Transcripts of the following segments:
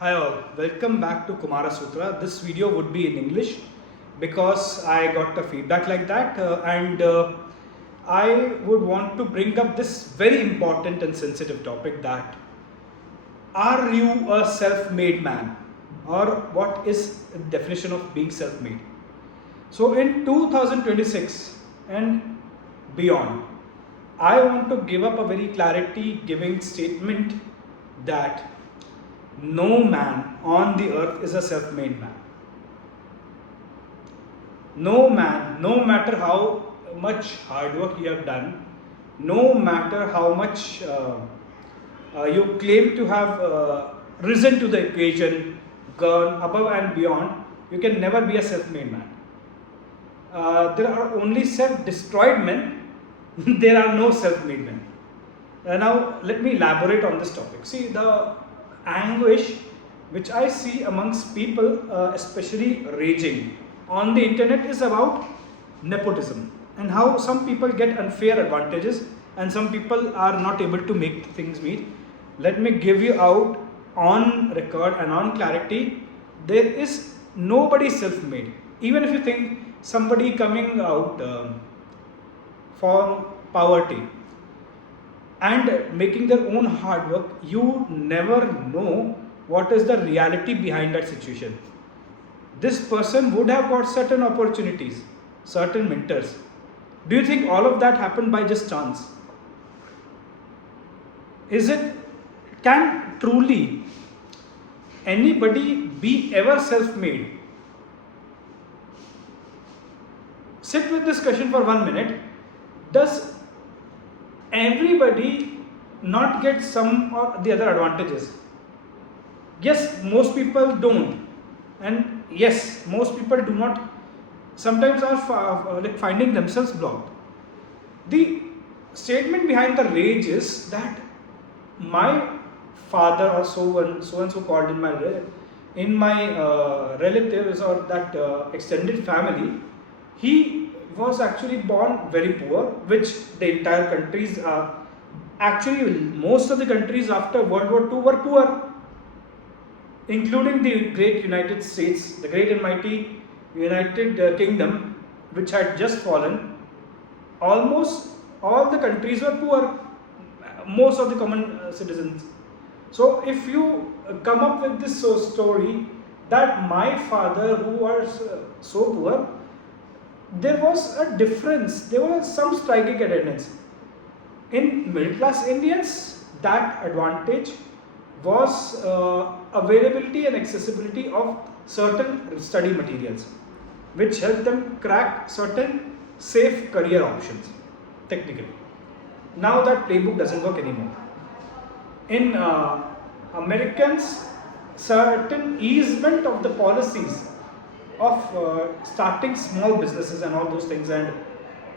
Hi all, welcome back to Kumara Sutra. This video would be in English because I got a feedback like that and I would want to bring up this very important and sensitive topic that are you a self-made man or what is the definition of being self-made? So in 2026 and beyond, I want to give up a very clarity giving statement that no man on the earth is a self-made man. No man, no matter how much hard work you have done, no matter how much you claim to have risen to the occasion, gone above and beyond, you can never be a self-made man. There are only self-destroyed men, there are no self-made men. Now, let me elaborate on this topic. See, the anguish which I see amongst people, especially raging on the internet, is about nepotism and how some people get unfair advantages and some people are not able to make things meet. Let me give you out on record and on clarity, there is nobody self-made. Even if you think somebody coming out from poverty and making their own hard work, you never know what is the reality behind that situation. This person would have got certain opportunities, certain mentors. Do you think all of that happened by just chance? Can truly anybody be ever self-made? Sit with this question for 1 minute. Does everybody not get some or the other advantages? Yes, most people don't, and yes, most people do not. Sometimes are like finding themselves blocked. The statement behind the rage is that my father or so and so called in my relatives or that extended family, he was actually born very poor, which the entire countries actually most of the countries after World War II were poor, including the great United States, the great and mighty United Kingdom, which had just fallen. Almost all the countries were poor, most of the common citizens. So if you come up with this story that my father who was so poor, there was a difference, there was some striking attendance. In middle class Indians, that advantage was availability and accessibility of certain study materials which helped them crack certain safe career options technically. Now that playbook doesn't work anymore. In Americans, certain easement of the policies of starting small businesses and all those things, and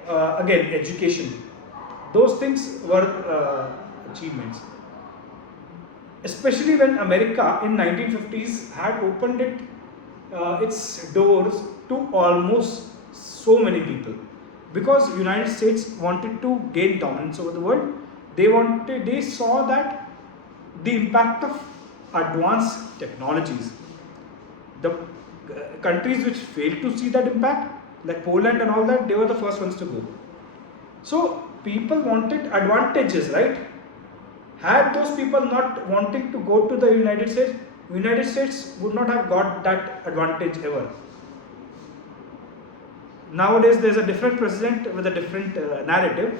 again education, those things were achievements, especially when America in 1950s had opened its doors to almost so many people, because United States wanted to gain dominance over the world. They saw that the impact of advanced technologies, the countries which failed to see that impact, like Poland and all that, they were the first ones to go. So people wanted advantages, right? Had those people not wanting to go to the United States would not have got that advantage ever. Nowadays there is a different president with a different narrative,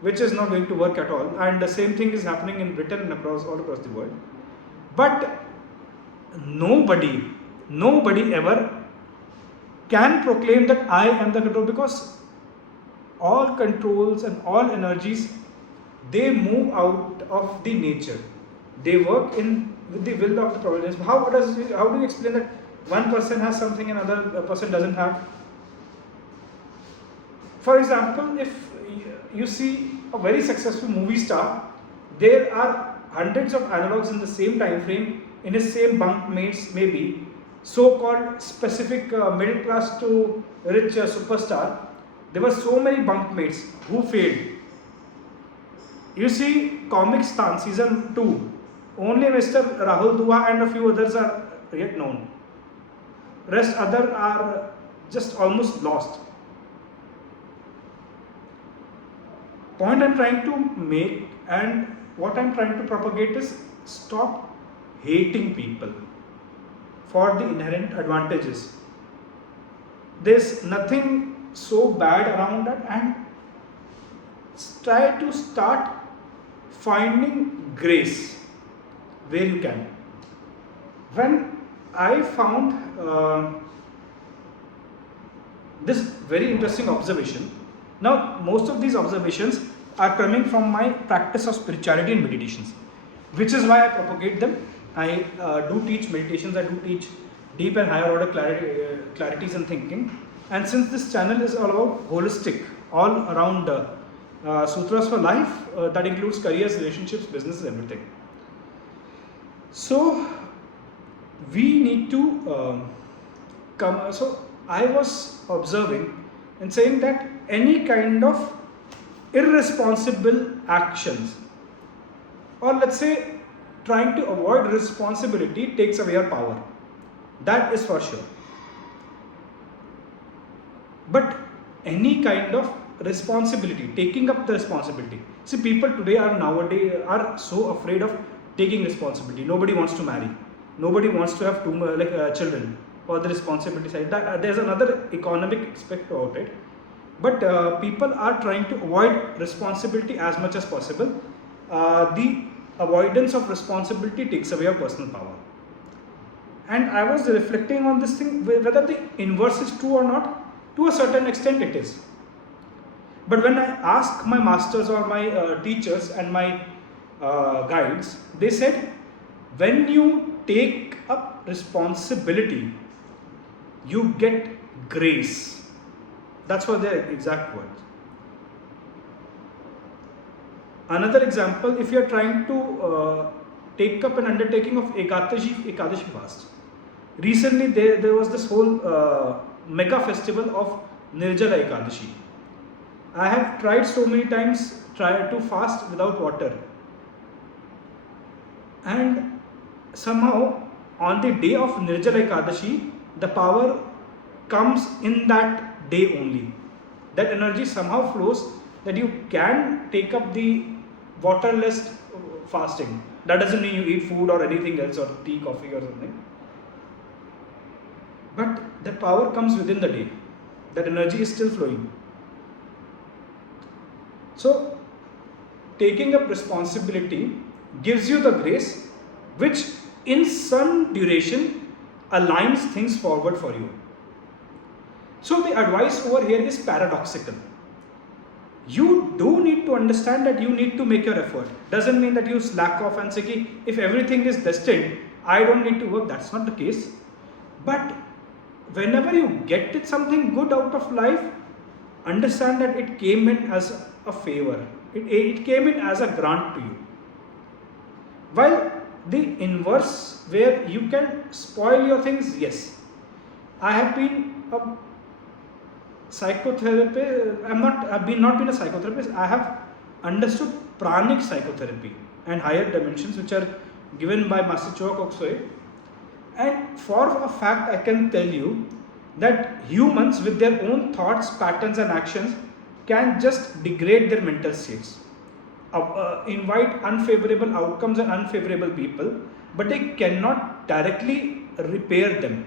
which is not going to work at all, and the same thing is happening in Britain and all across the world. But nobody ever can proclaim that I am the control, because all controls and all energies, they move out of the nature. They work in with the will of the providence. How do you explain that one person has something and another person doesn't have? For example, if you see a very successful movie star, there are hundreds of analogs in the same time frame, in the same bunkmates, maybe so-called specific middle class to rich superstar. There were so many bunkmates who failed. You see Comic Stan season 2, Only Mr. Rahul Dua and a few others are yet known. Rest other are just almost lost. Point I'm trying to make and what I'm trying to propagate is stop hating people for the inherent advantages. There's nothing so bad around that, and try to start finding grace where you can. When I found this very interesting observation, now most of these observations are coming from my practice of spirituality and meditations, which is why I propagate them. I do teach meditations, I do teach deep and higher order clarities and thinking. And since this channel is all about holistic, all around sutras for life, that includes careers, relationships, businesses, everything. So we need to come. So I was observing and saying that any kind of irresponsible actions, or let's say trying to avoid responsibility, takes away your power. That is for sure. But any kind of responsibility, taking up the responsibility. See, people today nowadays are so afraid of taking responsibility. Nobody wants to marry. Nobody wants to have children or the responsibility side. There's another economic aspect about it. But people are trying to avoid responsibility as much as possible. The avoidance of responsibility takes away your personal power. And I was reflecting on this thing, whether the inverse is true or not. To a certain extent it is. But when I ask my masters or my teachers and my guides, they said, when you take up responsibility, you get grace. That's what their exact words. Another example, if you are trying to take up an undertaking of Ekadashi fast. Recently there was this whole mega festival of Nirjala Ekadashi. I have tried so many times to fast without water, and somehow on the day of Nirjala Ekadashi, the power comes in that day only. That energy somehow flows that you can take up the waterless fasting. That doesn't mean you eat food or anything else or tea, coffee or something. But the power comes within the day. That energy is still flowing. So, taking up responsibility gives you the grace which in some duration aligns things forward for you. So, the advice over here is paradoxical. You do need to understand that you need to make your effort. Doesn't mean that you slack off and say, if everything is destined, I don't need to work. That's not the case. But whenever you get something good out of life, understand that it came in as a favor. It came in as a grant to you. While the inverse, where you can spoil your things, yes. I have been a psychotherapist. I've not been a psychotherapist. I have understood pranic psychotherapy and higher dimensions, which are given by Master Choa Kok-Soe. And for a fact, I can tell you that humans with their own thoughts, patterns and actions can just degrade their mental states, invite unfavorable outcomes and unfavorable people, but they cannot directly repair them.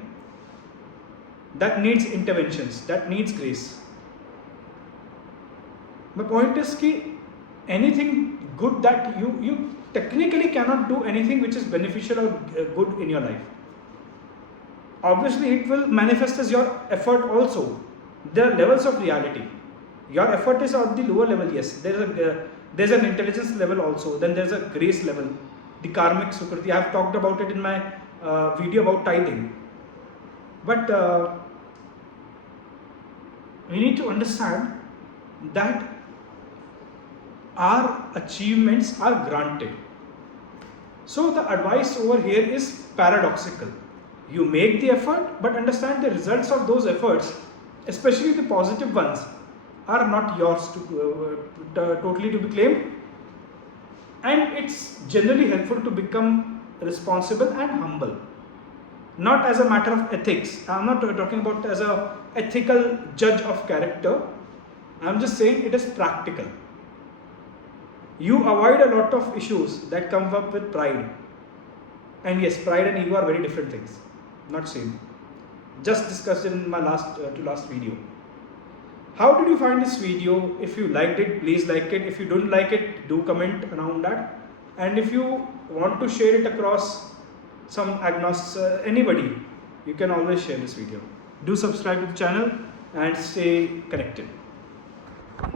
That needs interventions, that needs grace. My point is that anything good that you technically cannot do anything which is beneficial or good in your life. Obviously, it will manifest as your effort also. There are levels of reality. Your effort is at the lower level, yes. There's an intelligence level also. Then there's a grace level, the karmic sukriti. I have talked about it in my video about tithing. But we need to understand that our achievements are granted. So the advice over here is paradoxical. You make the effort, but understand the results of those efforts, especially the positive ones, are not yours to totally to be claimed. And it's generally helpful to become responsible and humble. Not as a matter of ethics. I'm not talking about as a ethical judge of character. I'm just saying it is practical. You avoid a lot of issues that come up with pride. And yes, pride and ego are very different things, not same. Just discussed in my last video. How did you find this video? If you liked it, please like it. If you don't like it, do comment around that. And if you want to share it across some anybody, you can always share this video. Do subscribe to the channel and stay connected.